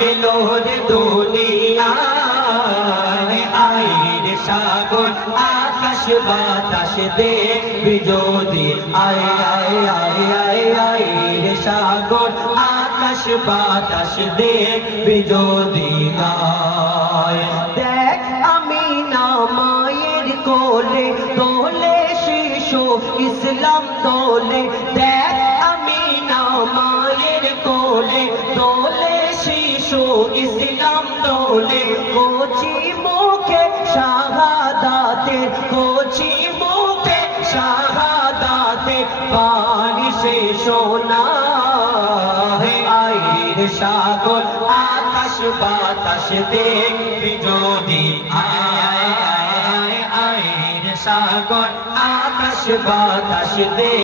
এলো রে দুনিয়ায় আইর সাগর আকাশ বাতাস দেখবি যদি আয় আয় আয় আয় আইর সাগর আকাশ বাতাস দেখবি যদি আয় দেখ আমি না মায়ের কোলে দোলে শিশু ইসলাম দোলে দেখ আমি না মায়ের কোলে দোলে শিশু ইসলাম দোলে কোচি মুখে শাহাদাতে কোচি মুখে শাহাদাতে পানি সে সোনা আইর সাগর আকাশ বাতাস দেখবি যদি আয় আয় আয় আইর সাগর আকাশ বাতাস দেখ